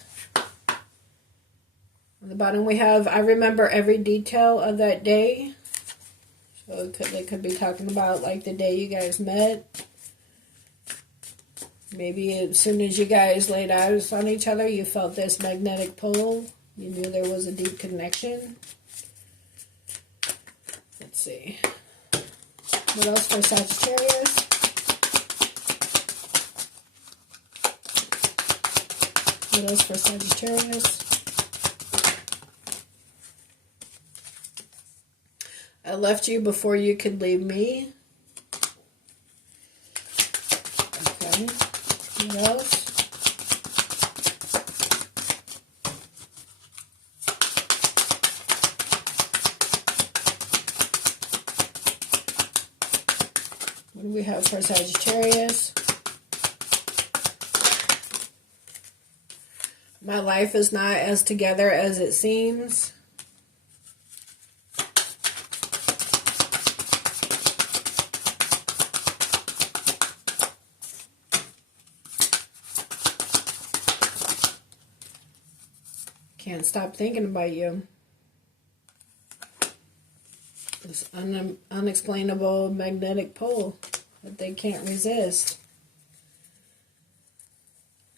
On the bottom we have, I remember every detail of that day. So they could be talking about like the day you guys met. Maybe as soon as you guys laid eyes on each other, you felt this magnetic pull. You knew there was a deep connection. Let's see. What else for Sagittarius? What else for Sagittarius? I left you before you could leave me. Okay. What else? What do we have for Sagittarius? My life is not as together as it seems. Can't stop thinking about you. This unexplainable magnetic pull that they can't resist.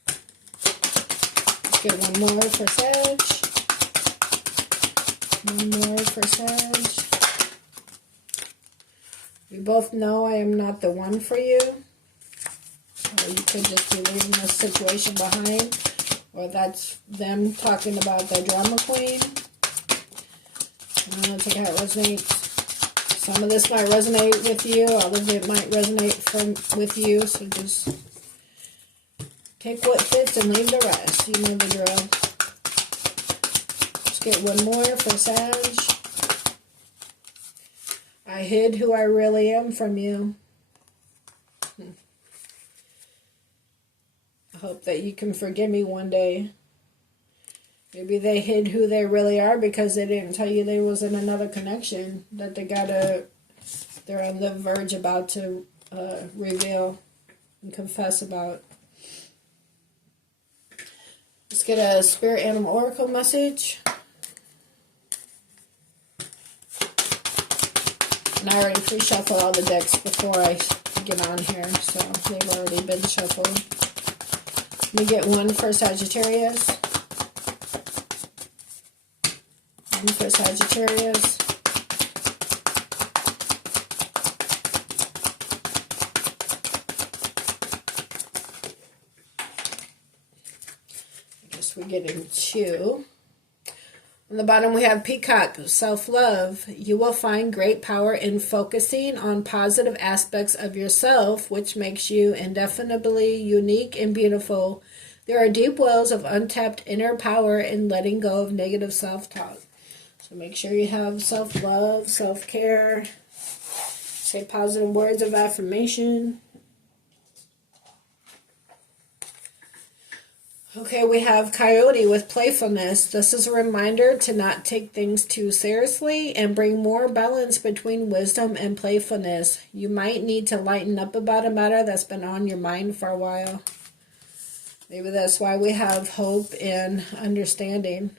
Let's get one more for Sag. One more for Sag. We both know I am not the one for you. Or you could just be leaving this situation behind. Or that's them talking about their drama queen. I don't take how it resonates. Some of this might resonate with you. All of it might resonate with you. So just take what fits and leave the rest. You know the drill. Let's get one more for Sag. I hid who I really am from you. I hope that you can forgive me one day. Maybe they hid who they really are because they didn't tell you there was in another connection that they're on the verge about to reveal and confess about. Let's get a Spirit Animal Oracle message. And I already pre-shuffled all the decks before I get on here, so they've already been shuffled. Let me get one for Sagittarius. One for Sagittarius. I guess we're getting two. On the bottom we have Peacock, self-love. You will find great power in focusing on positive aspects of yourself, which makes you indefinably unique and beautiful. There are deep wells of untapped inner power in letting go of negative self-talk. So make sure you have self-love, self-care. Say positive words of affirmation. Okay, we have Coyote with playfulness. This is a reminder to not take things too seriously and bring more balance between wisdom and playfulness. You might need to lighten up about a matter that's been on your mind for a while. Maybe that's why we have hope and understanding.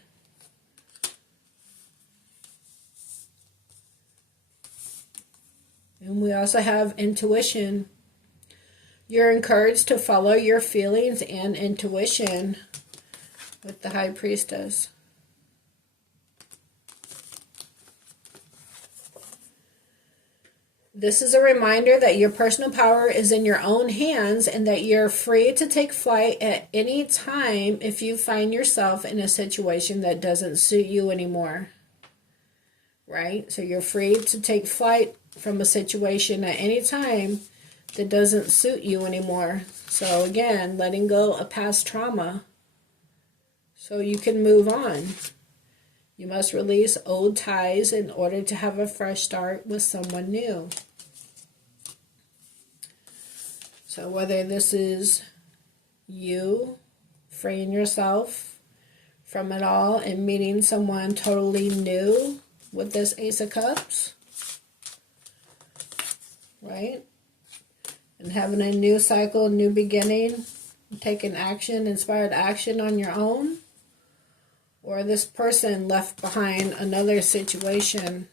And we also have intuition. You're encouraged to follow your feelings and intuition with the High Priestess. This is a reminder that your personal power is in your own hands and that you're free to take flight at any time if you find yourself in a situation that doesn't suit you anymore. Right? So you're free to take flight from a situation at any time that doesn't suit you anymore. So again, letting go of past trauma so you can move on. You must release old ties in order to have a fresh start with someone new. So whether this is you freeing yourself from it all and meeting someone totally new with this Ace of Cups, right? And having a new cycle, new beginning, taking action, inspired action on your own. Or this person left behind another situation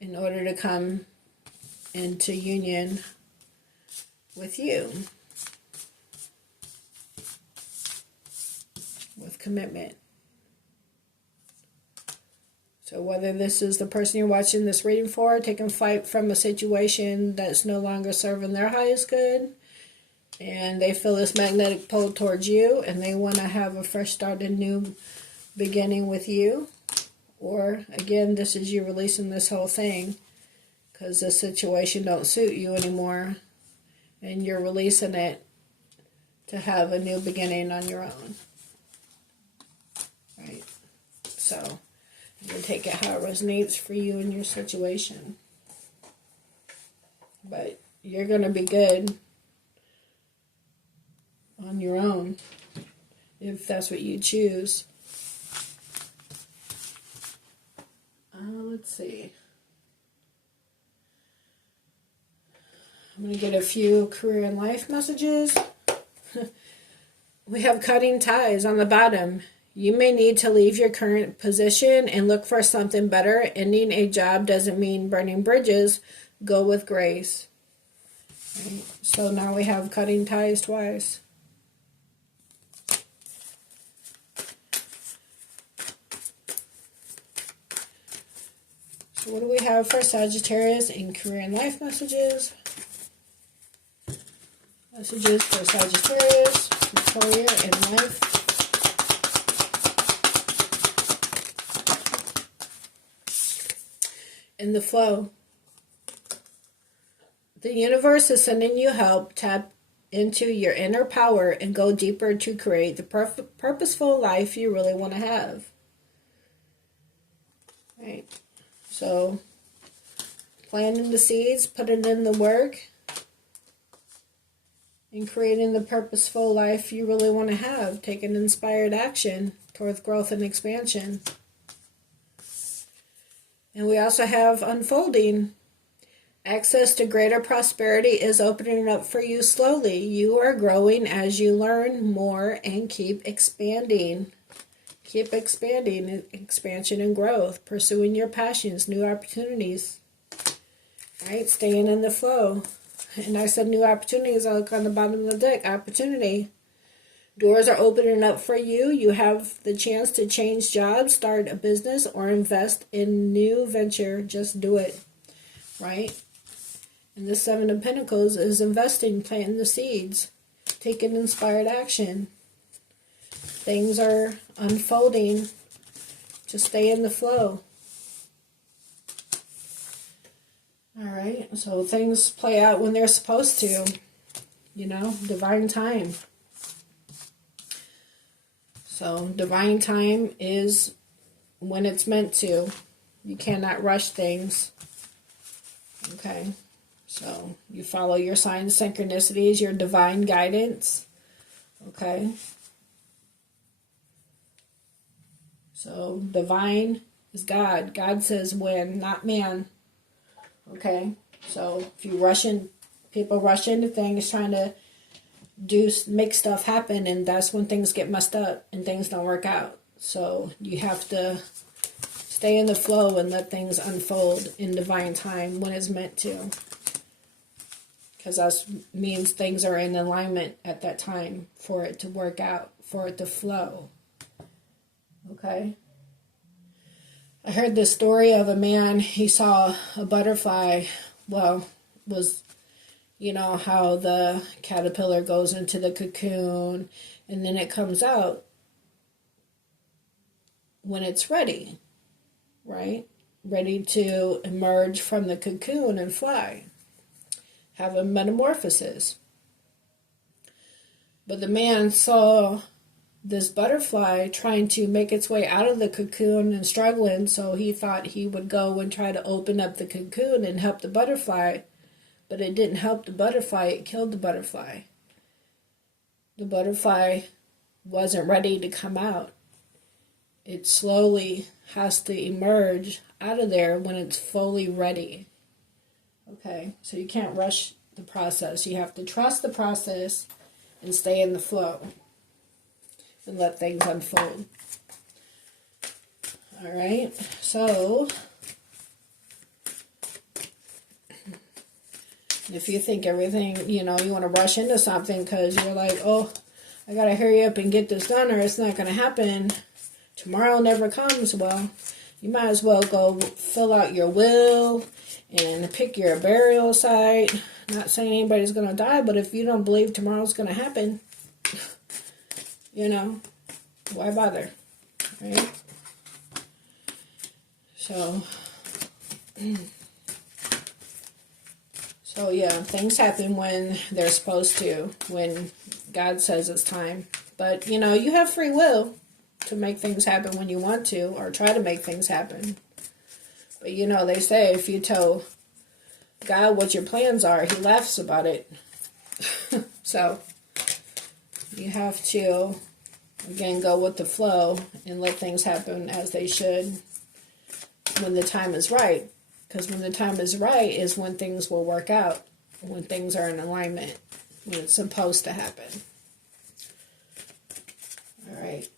in order to come into union with you. With commitment. So whether this is the person you're watching this reading for, taking flight from a situation that's no longer serving their highest good, and they feel this magnetic pull towards you, and they want to have a fresh start, a new beginning with you. Or, again, this is you releasing this whole thing because the situation don't suit you anymore, and you're releasing it to have a new beginning on your own. Right? So you take it how it resonates for you and your situation. But you're going to be good on your own if that's what you choose. Let's see. I'm going to get a few career and life messages. We have cutting ties on the bottom. You may need to leave your current position and look for something better. Ending a job doesn't mean burning bridges. Go with grace. Right? So now we have cutting ties twice. So what do we have for Sagittarius in career and life messages? Messages for Sagittarius, career and life. In the flow. The universe is sending you help. Tap into your inner power and go deeper to create the purposeful life you really want to have. Right. So, planting the seeds, putting in the work, and creating the purposeful life you really want to have. Taking inspired action. towards growth and expansion. And we also have unfolding. Access to greater prosperity is opening up for you slowly. You are growing as you learn more and keep expanding. Keep expanding, expansion and growth, pursuing your passions, new opportunities. Right, staying in the flow. And I said new opportunities. I look on the bottom of the deck, opportunity. Doors are opening up for you. You have the chance to change jobs, start a business, or invest in new venture. Just do it, right? And the Seven of Pentacles is investing, planting the seeds, taking inspired action. Things are unfolding. Just stay in the flow. All right, so things play out when they're supposed to, you know, divine time. So divine time is when it's meant to. You cannot rush things. Okay, so you follow your signs, synchronicities, your divine guidance. Okay. So divine is God. God says when, not man. Okay, so if you people rush into things trying to make stuff happen, and that's when things get messed up and things don't work out. So you have to stay in the flow and let things unfold in divine time when it's meant to. Because that means things are in alignment at that time for it to work out, for it to flow. Okay? I heard this story of a man, he saw a butterfly, you know, how the caterpillar goes into the cocoon and then it comes out when it's ready, right? Ready to emerge from the cocoon and fly, have a metamorphosis. But the man saw this butterfly trying to make its way out of the cocoon and struggling, so he thought he would go and try to open up the cocoon and help the butterfly, but it didn't help the butterfly, it killed the butterfly. The butterfly wasn't ready to come out. It slowly has to emerge out of there when it's fully ready. Okay, so you can't rush the process. You have to trust the process and stay in the flow and let things unfold. All right, so if you think everything, you know, you want to rush into something because you're like, oh, I got to hurry up and get this done or it's not going to happen. Tomorrow never comes. Well, you might as well go fill out your will and pick your burial site. Not saying anybody's going to die, but if you don't believe tomorrow's going to happen, you know, why bother, right? So yeah, things happen when they're supposed to, when God says it's time. But, you know, you have free will to make things happen when you want to, or try to make things happen. But, you know, they say if you tell God what your plans are, he laughs about it. So you have to, again, go with the flow and let things happen as they should when the time is right. Because when the time is right is when things will work out, when things are in alignment, when it's supposed to happen. All right.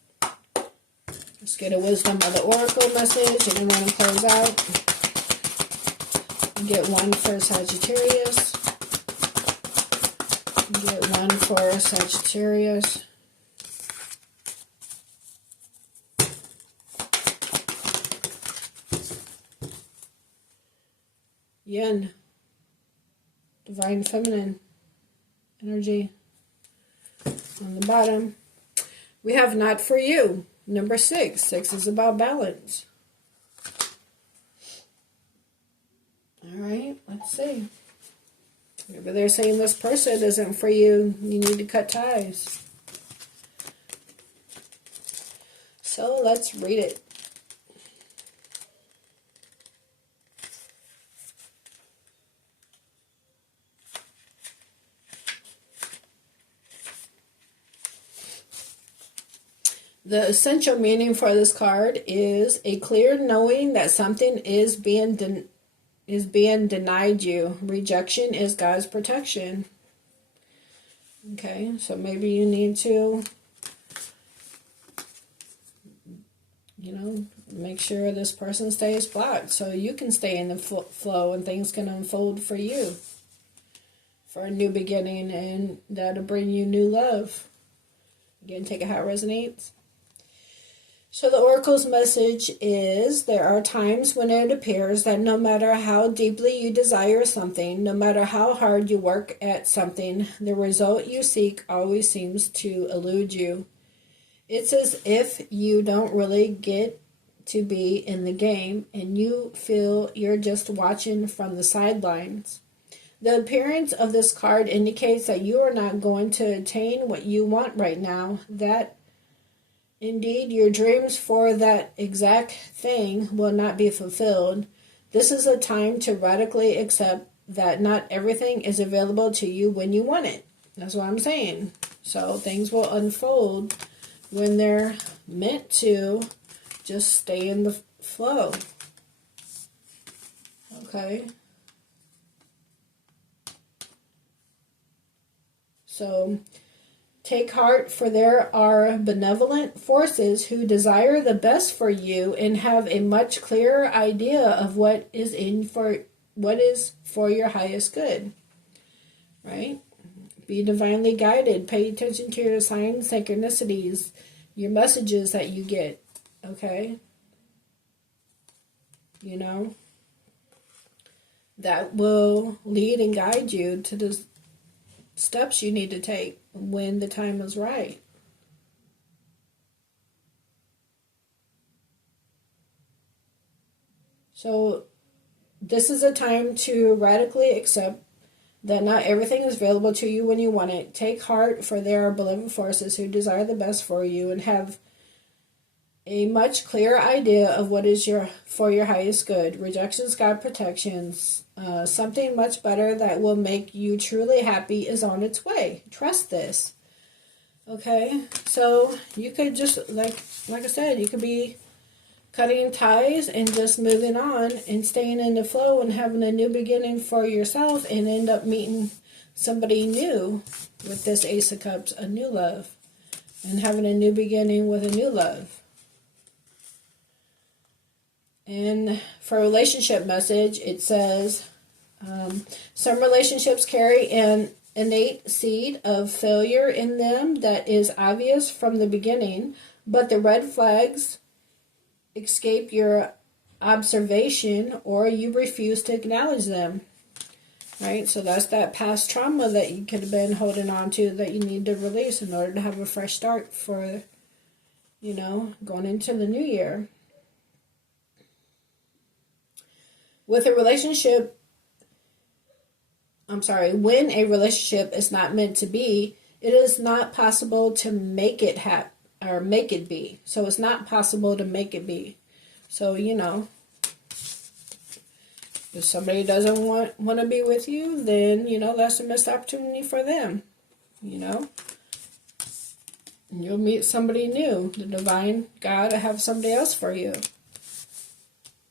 Let's get a wisdom of the oracle message, and then we're going to close out. Get one for Sagittarius. Get one for Sagittarius. Yin, divine feminine energy. On the bottom, we have not for you. Number 6. 6 is about balance. All right, let's see. Maybe they're saying this person isn't for you. You need to cut ties. So let's read it. The essential meaning for this card is a clear knowing that something is being denied you. Rejection is God's protection. Okay, so maybe you need to, make sure this person stays blocked so you can stay in the flow and things can unfold for you. For a new beginning, and that'll bring you new love. Again, take it how it resonates. So the Oracle's message is there are times when it appears that no matter how deeply you desire something, no matter how hard you work at something, the result you seek always seems to elude you. It's as if you don't really get to be in the game and you feel you're just watching from the sidelines. The appearance of this card indicates that you are not going to attain what you want right now, that indeed, your dreams for that exact thing will not be fulfilled. This is a time to radically accept that not everything is available to you when you want it. That's what I'm saying. So things will unfold when they're meant to. Just stay in the flow. Okay. So take heart, for there are benevolent forces who desire the best for you and have a much clearer idea of what is for your highest good. Right? Be divinely guided. Pay attention to your signs, synchronicities, your messages that you get. Okay? That will lead and guide you to the steps you need to take when the time is right. So this is a time to radically accept that not everything is available to you when you want it. Take heart, for there are benevolent forces who desire the best for you and have a much clearer idea of what is for your highest good. Rejections, God protections. Something much better that will make you truly happy is on its way. Trust this. Okay, so you could just, like I said, you could be cutting ties and just moving on and staying in the flow and having a new beginning for yourself and end up meeting somebody new with this Ace of Cups, a new love, and having a new beginning with a new love. And for relationship message, it says, some relationships carry an innate seed of failure in them that is obvious from the beginning, but the red flags escape your observation or you refuse to acknowledge them. Right? So that's that past trauma that you could have been holding on to that you need to release in order to have a fresh start for, going into the new year. When a relationship is not meant to be, it is not possible to make it make it be. So it's not possible to make it be. So, if somebody doesn't want to be with you, then, that's a missed opportunity for them, And you'll meet somebody new. The divine God will have somebody else for you.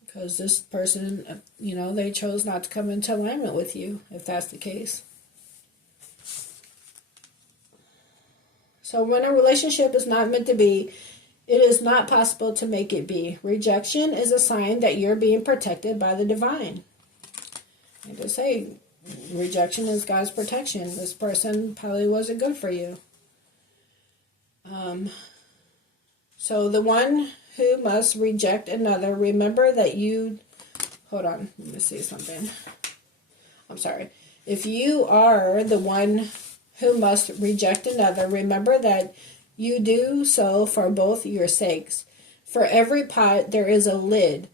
Because this person, they chose not to come into alignment with you, if that's the case. So when a relationship is not meant to be, it is not possible to make it be. Rejection is a sign that you're being protected by the divine. Like I say, rejection is God's protection. This person probably wasn't good for you. So the one who must reject another, remember that hold on, let me see something. I'm sorry. If you are the one who must reject another, remember that you do so for both your sakes. For every pot, there is a lid.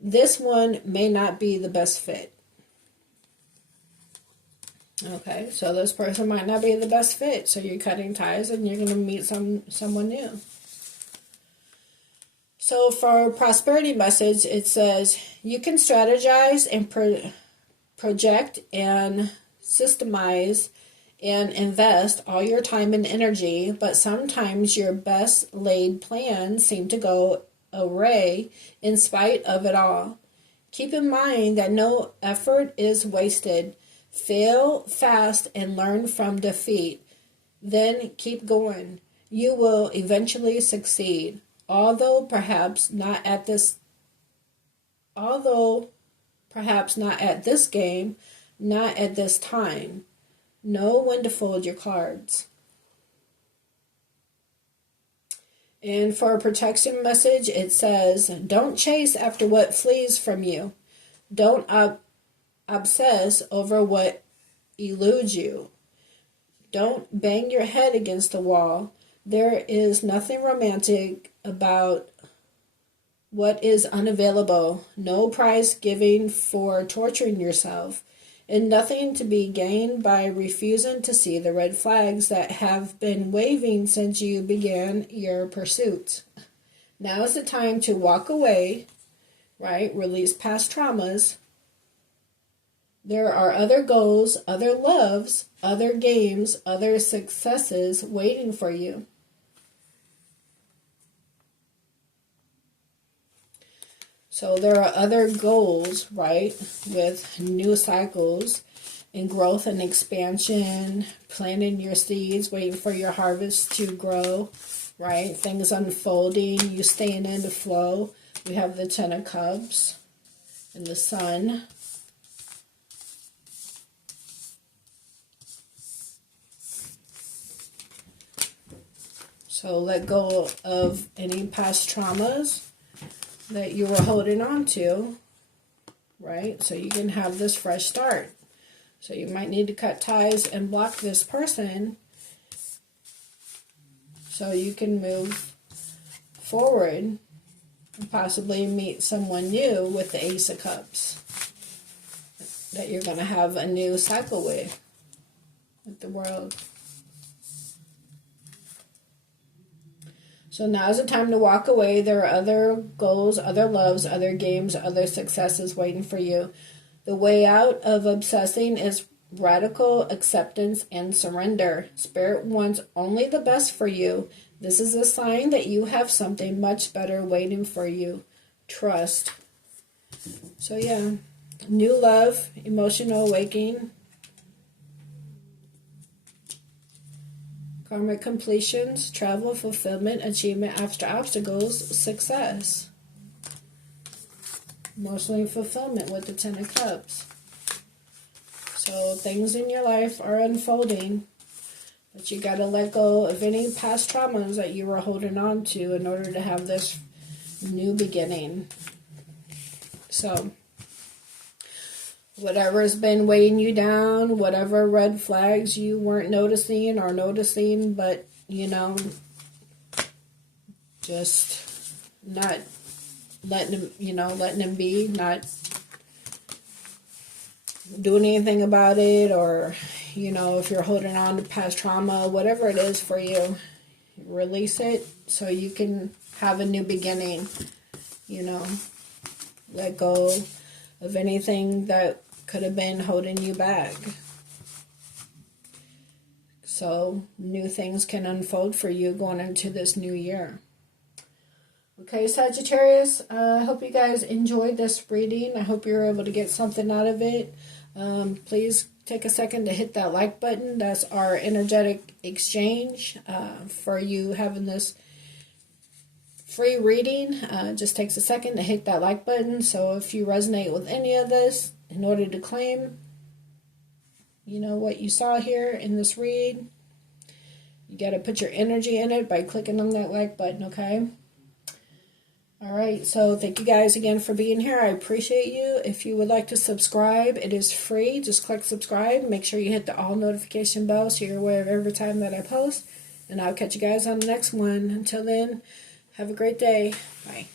This one may not be the best fit. Okay, so this person might not be the best fit, so you're cutting ties and you're going to meet someone new. So for prosperity message, it says, you can strategize and project and systemize and invest all your time and energy, but sometimes your best laid plans seem to go awry in spite of it all. Keep in mind that no effort is wasted. Fail fast and learn from defeat. Then keep going. You will eventually succeed. Although perhaps not at this game, not at this time. Know when to fold your cards. And for a protection message, it says, don't chase after what flees from you. Don't obsess over what eludes you. Don't bang your head against the wall. There is nothing romantic about what is unavailable. No prize giving for torturing yourself. And nothing to be gained by refusing to see the red flags that have been waving since you began your pursuit. Now is the time to walk away, right? Release past traumas. There are other goals, other loves, other games, other successes waiting for you. So there are other goals, right, with new cycles and growth and expansion, planting your seeds, waiting for your harvest to grow, right? Things unfolding, you staying in the flow. We have the Ten of Cups and the Sun. So let go of any past traumas that you were holding on to, right? So you can have this fresh start. So you might need to cut ties and block this person so you can move forward and possibly meet someone new with the Ace of Cups that you're going to have a new cycle with the world. So now's the time to walk away. There are other goals, other loves, other games, other successes waiting for you. The way out of obsessing is radical acceptance and surrender. Spirit wants only the best for you. This is a sign that you have something much better waiting for you. Trust. So yeah, new love, emotional awakening, karmic completions, travel, fulfillment, achievement after obstacles, success. Emotional fulfillment with the Ten of Cups. So things in your life are unfolding, but you got to let go of any past traumas that you were holding on to in order to have this new beginning. So whatever's been weighing you down, whatever red flags you weren't noticing or noticing, but, you know, just not letting them be, not doing anything about it, or, you know, if you're holding on to past trauma, whatever it is for you, release it so you can have a new beginning, you know, let go of anything that could have been holding you back. So new things can unfold for you going into this new year. Okay, Sagittarius, I hope you guys enjoyed this reading. I hope you're able to get something out of it. Please take a second to hit that like button. That's our energetic exchange for you having this free reading. Just takes a second to hit that like button. So if you resonate with any of this, in order to claim, you know, what you saw here in this read, you got to put your energy in it by clicking on that like button, okay? All right, so thank you guys again for being here. I appreciate you. If you would like to subscribe, it is free. Just click subscribe. Make sure you hit the all notification bell so you're aware of every time that I post. And I'll catch you guys on the next one. Until then, have a great day. Bye.